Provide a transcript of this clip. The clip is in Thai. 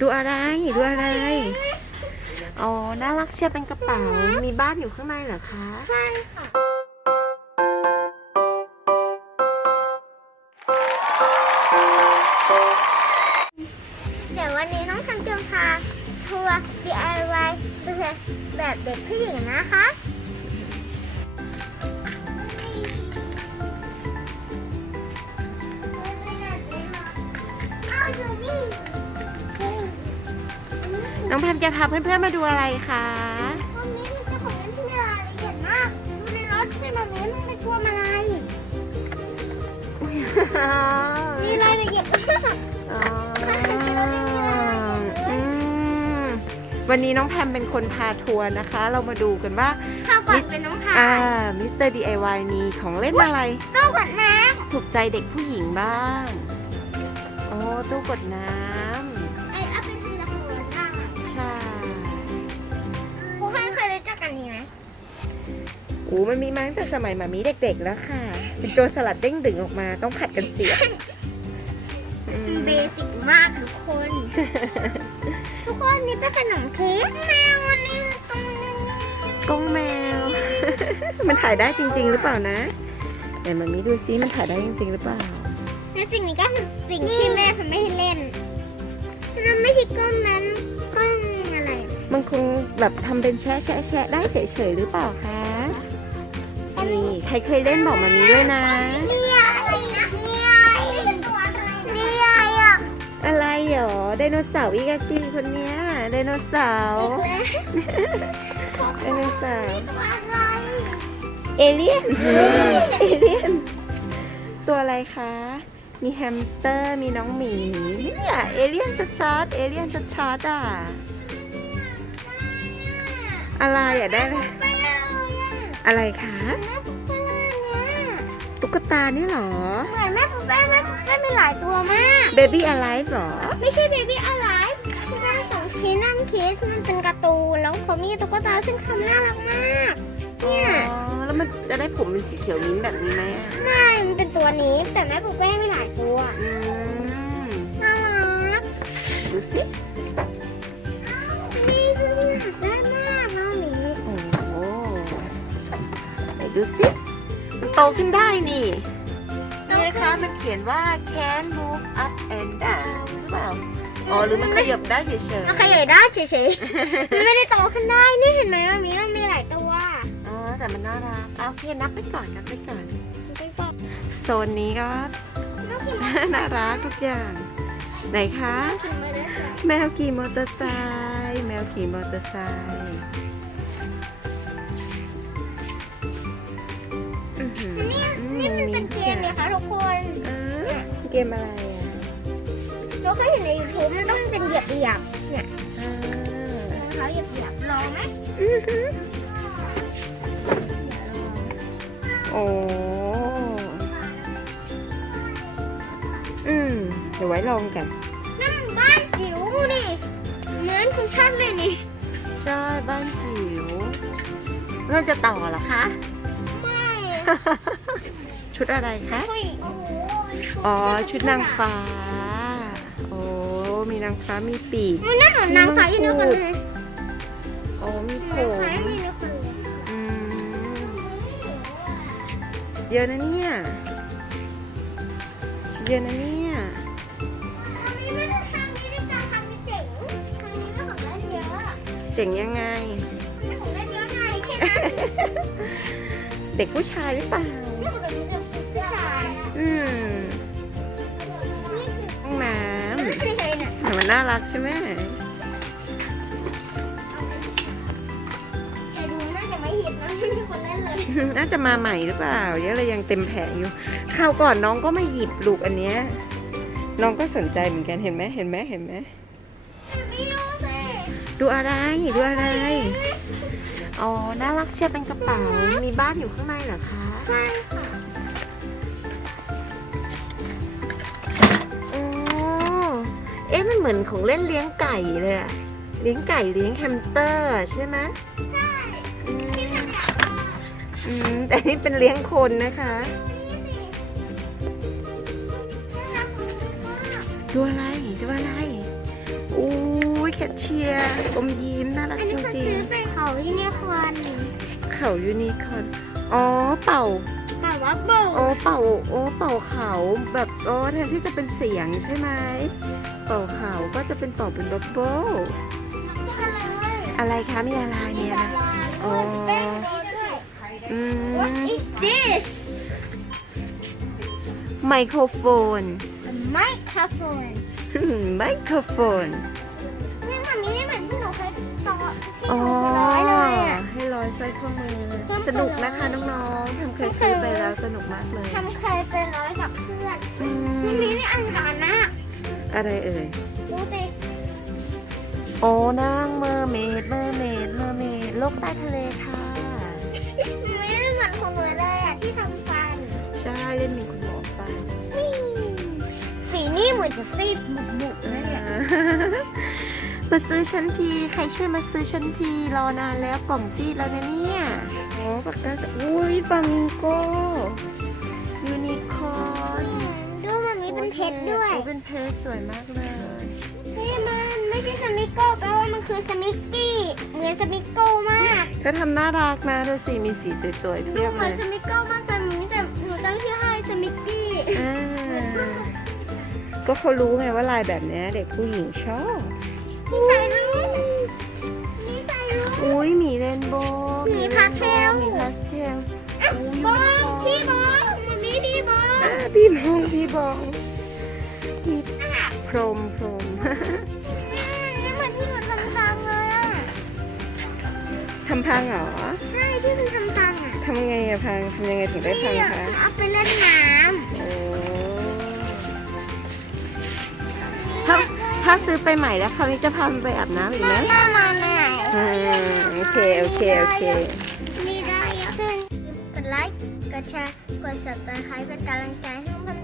ดูอะไรดูอะไร อ๋อ น่ารักเชียเป็นกระเป๋า มีบ้านอยู่ข้างในเหรอคะใช่ค่ะเดี๋ยววันนี้น้องทำจะพาทัวร์ DIY แบบเด็กผู้หญิงนะคะ น้องแพมจะพาเพื่อนๆมาดูอะไรคะวันนี้มันจะของเล่นที่มีรายละเอียดมากดูในรถสิมันไม่มันเป็นตัวอะไรมีรายละเอียดมากอ๋ออืมวันนี้น้องแพมเป็นคนพาทัวร์นะคะ เรามาดูกันว่าข้าวก่อนเป็นน้องพาอ่ามิสเตอร์ DIY มีของเล่นอะไรข้าวก่อนนะถูกใจเด็กผู้หญิงบ้าง โอ้ตู้กดน้ไเคยรู้จักกันนี้ไหมโอ้มันมีมาตั้งแต่สมัยหมามีเด็กๆแล้วค่ะ เป็นโจรสลัดเด้งดึงออกมาต้องผัดกันเสียบอืมเบสิกมากทุกคน ทุกคนนี่เป็นขนมเค้กแมวอันนี้ตรงนี้กล้องแมว มันถ่ายได้จริง ๆ หรือเปล่านะเดี๋ยวมามีดูซิมันถ่ายได้จริง ๆ หรือเปล่าและสิ่งนี้ก็คือสิ่งที่แม่ทำไม่ให้เล่นนั่นไม่ใช่ก้อนนั้นก้อนอะไร มันคงแบบทำเป็นแชะแชะแชะได้เฉยๆหรือเปล่าคะนี่ใครเคยเล่นบอกมามีด้วยนะ นี่อะไรนี่อะไรนี่อะไรอะอะไรหรอไดโนเสาร์อีกอะสิคนเนี้ยไดโนเสาร์ไดโนเสาร์ตัวอะไรเอเลี่ยนเอเลี่ยนตัวอะไรคะ มีแฮมสเตอร์ มีน้องหมีเนี่ยเอเลี่ยนชัดๆ เอเลี่ยนชัดๆอะ อะไรอะได้เลยไปเลยอะไรคะแม่ปุ๊กป้าเนี่ยตุ๊กตานี่หรอ เหมือนแม่ปุ๊กป้าแม่ปุ๊กป้ามีหลายตัวมากเบบี้อะไรหรอ ไม่ใช่เบบี้อะไรที่นั่นของเคนั่นเคสมันเป็นการ์ตูนแล้วเขามีตุ๊กตาซึ่งทำน่ารักมาก เนี่ยอแล้วมันจะได้ผมเป็นสีเขียวมิ้นท์แบบนี้ไหมอะไม่มันเป็นตัวนี้แต่แม่ปุ๊กป้ามีหลายตัวอืมน่ารักดูสิ ดูสิมันโตขึ้นได้นี่นี่นะคะมันเขียนว่า can move up and down หรือเปล่าอ๋อหรือมันขยับได้เฉยมันขยายได้เฉยๆมันไม่ได้โตขึ้นได้ นี่เห็นไหมมันมีมันมีหลายตัวๆอ๋อแต่มันน่ารักเอาโอเคนับไปก่อนนับไปก่อน มันเป็นปอกโซนนี้ก็น้องกินน่ารักทุกอย่าง ไหนคะ กินมาได้ค่ะแมวขี่มอเตอร์ไซค์แมวขี่มอเตอร์ไซค์ นี่นี่มันเป็นเกมเลยค่ะทุกคนเออเกมอะไรอะเราเคยเห็นใน YouTube มันต้องเป็นเหยียบเหยียบๆเนี่ยอ่าเขาเหยียบเหยียบๆลองไหมอื้อหือโอ้อืมเดี๋ยวไว้ลองกันนั่นมันบ้านจิ๋วนี่เหมือนคุณชันเลยนี่ใช่บ้านจิ๋วเราจะต่อเหรอคะไม่ ชุดอะไรคะเฮ้ยโอ้โหอ๋อ ชุดนางฟ้า โอ้ มีนางฟ้ามีปีกมันน่าเหมือนนางฟ้าอยู่ในคนเลยโอ้มีผนางมฟ้าอยู่ในคนเลยอืมเยอะนะเนี่ยเยอะนะเนี่ยอันนี้ไม่ได้ทำไม่ได้การทำไม่เจ๋งทางนี้ก็ของได้เยอะเจ๋งยังไงมันของได้ เยอะไงแค่นั้นเด็กผู้ชายหรือเปล่านี่คือเป็นผู้ชายอืมนี่คือห้องน้ไม่เคยน่ะำแต่มันน่ารักใช่ไหมแต่ดูน่าจะไม่ฮิตนะไม่มีคนเล่นเลยน่าจะมาใหม่หรือเปล่าเยอะเลยยังเต็มแผงอยู่คราวก่อนน้องก็มาหยิบลูกอันเนี้ยน้องก็สนใจเหมือนกันเห็นไหมเห็นไหมเห็นไหมไม่รู้สิดูอะไรดูอะไร อ๋อ น่ารักเชียวเป็นกระเป๋า มีบ้านอยู่ข้างในเหรอคะใช่ค่ะอ๋อเอ๊ะ มันเหมือนของเล่นเลี้ยงไก่เลยอะเลี้ยงไก่เลี้ยงแฮมสเตอร์ใช่ไหมใช่อืมที่ทำจากอืม แต่นี่เป็นเลี้ยงคนนะคะนี่สิน่ารักมากดูอะไร ดูอะไรอุ้ย แคทเชียร์อมยิ้มน่ารักอันจนี้เขาริงซื้อเป็นเขายูนิคอร์นๆเขายูนิคอร์นอ๋อเป่าแต่ว่าโบว์โอ้เป่าโอ้เป่าเขาแบบอ๋อแทนที่จะเป็นเสียงใช่ไหมเป่าเขาก็จะเป็นเป่าเป็นบับเบิ้ลอะไรคะมีอะไรมีอะไรอ๋ออืม What is this ไมโครโฟน A microphone ไมโครโฟนนี่ ที่เหมือนที่หนูเคยต่อที่หอ๋อนูเคยร้ลอะให้ร้อยสร้อยข้อมือ สนุกนะคะน้องๆทำเคยซื้อไปแล้วสนุกมากเลยทำเคยไปร้อยกับเพื่อนอืนี่มนี่นี่อันก่อนนะอะไรเอ่ยโอ้นางเมอร์เมดเมอร์เมดเมอร์เมดโลกใต้ทะเลค่ะไม่ได้เหมือนของหนูเลยอะที่ทำฟันใช่เล่นเป็นคุณหมอไปนี่สีนี่เหมือนจะซีดบุบบุบนะเนี่ย มาซื้อชั้นที ใครช่วยมาซื้อชั้นที รอนานแล้วกล่องซีดแล้วนะเนี่ยโอ้ปากกาจะอุ้ยฟามิงโกยูนิคอร์นดูมันมีเป็นเพชรด้วยโอ้เป็นเพชรสวยมากเลยนี่มันไม่ใช่สมิโก้แปลว่ามันคือสมิกกี้เหมือนสมิโก้มาก ก็ทำน่ารักนะดูสิมีสีสวยๆดูเพียบเหเลมือนยสมิโก้มากแต่หนูแต่หนูตั้งชื่อให้สมิกกี้อ่าก็เขารู้ไงว่าลายแบบเนี้ยเด็กผู้หญิงชอบ นี่ใส่รูปนี่ใส่รูปอุ้ยหมีเรนโบว์หมีพาสเทล หมีพาสเทลอะบอลพี่บอลมันนี่ดีบอลอ่าพี่บองพี่บองพี่อะพรหมพรหมนี่เหมือนที่หนูทำพังเลยอะทำพังเหรอใช่ที่มันทำพังอะทำไงอะพังทำยังไงถึงได้พังนี่คะ เอาไปเล่นน้โอ้ ถ้าซื้อไปใหม่แล้วคราวนี้จะพามันไปอาบน้ำอีกไหมแน่นอนเลยอืมโอเค โอเค โอเค มีได้ยังกดไลค์ กดแชร์ กด subscribe เป็นกำลังใจให้ผมด้วยนะคะ